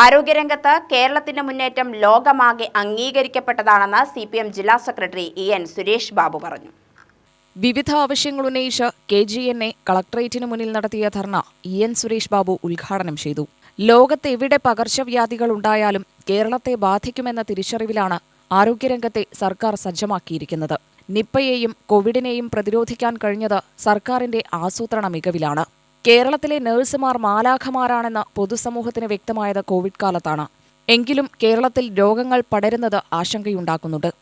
ആരോഗ്യരംഗത്ത് കേരളത്തിന്റെ മുന്നേറ്റം ലോകമാകെ അംഗീകരിക്കപ്പെട്ടതാണെന്ന് സി പി എം ജില്ലാ secretary E N Suresh Babu പറഞ്ഞു. വിവിധ ആവശ്യങ്ങൾ ഉന്നയിച്ച് കെ ജി എൻ എ കളക്ടറേറ്റിന് മുന്നിൽ നടത്തിയ ധർണ ഇ എൻ സുരേഷ് ബാബു ഉദ്ഘാടനം ചെയ്തു. ലോകത്തെവിടെ പകർച്ചവ്യാധികൾ ഉണ്ടായാലും കേരളത്തെ ബാധിക്കുമെന്ന തിരിച്ചറിവിലാണ് ആരോഗ്യരംഗത്തെ സർക്കാർ സജ്ജമാക്കിയിരിക്കുന്നത്. നിപ്പയെയും കോവിഡിനെയും പ്രതിരോധിക്കാൻ കഴിഞ്ഞത് സർക്കാരിന്റെ ആസൂത്രണ മികവിലാണ്. കേരളത്തിലെ നഴ്സുമാർ മാലാഖമാരാണെന്ന് പൊതുസമൂഹത്തിന് വ്യക്തമായത് കോവിഡ് കാലത്താണ്. എങ്കിലും കേരളത്തിൽ രോഗങ്ങൾ പടരുന്നത് ആശങ്കയുണ്ടാക്കുന്നുണ്ട്.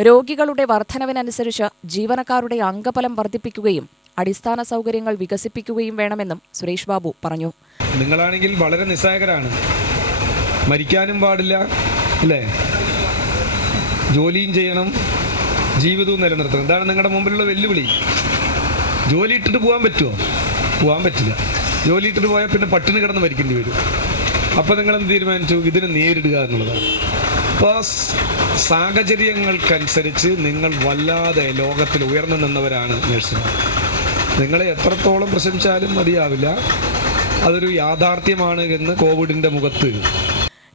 രോഗികളുടെ വർധനവിനനുസരിച്ച് ജീവനക്കാരുടെ അംഗബലം വർദ്ധിപ്പിക്കുകയും അടിസ്ഥാന സൗകര്യങ്ങൾ വികസിപ്പിക്കുകയും വേണമെന്നും സുരേഷ് ബാബു പറഞ്ഞു. നിങ്ങളാണെങ്കിൽ വളരെ നിസ്സഹകരാണ് മരിക്കാനും പാടില്ല അല്ലേ? ജോലിയും ചെയ്യണം ജീവിതവും നിലനിർത്തണം. എന്താണ് നിങ്ങളുടെ മുമ്പിലുള്ള വെല്ലുവിളി. ജോലി ഇട്ടിട്ട് പോകാൻ പറ്റുമോ? പോകാൻ പറ്റില്ല. ജോലി ഇട്ടിട്ട് പോയാൽ പിന്നെ പട്ടിണി കിടന്ന് മരിക്കേണ്ടി വരും. അപ്പോൾ നിങ്ങൾ എന്ത് തീരുമാനിച്ചു? ഇതിനെ നേരിടുക എന്നുള്ളതാണ്. അപ്പോൾ സാഹചര്യങ്ങൾക്കനുസരിച്ച് നിങ്ങൾ വല്ലാതെ ലോകത്തിൽ ഉയർന്നു നിന്നവരാണ് നഴ്സുമാർ. നിങ്ങളെ എത്രത്തോളം പ്രശംസിച്ചാലും മതിയാവില്ല. അതൊരു യാഥാർത്ഥ്യമാണ് എന്ന് കോവിഡിന്റെ മുഖത്ത്.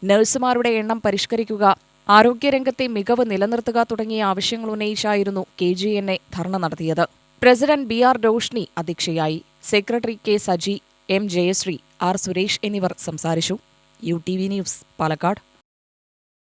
നഴ്സുമാരുടെ എണ്ണം പരിഷ്കരിക്കുക ആരോഗ്യരംഗത്തെ മികവ് നിലനിർത്തുക തുടങ്ങിയ ആവശ്യങ്ങൾ ഉന്നയിച്ചായിരുന്നു കെ ജി എൻ എ ധർണ നടത്തിയത്. പ്രസിഡന്റ് ബി ആർ രോഷ്നി അധ്യക്ഷയായി. Secretary K Saji M Jayasree R Suresh എന്നിവർ സംസാരിച്ചു. U T V news Palakkad.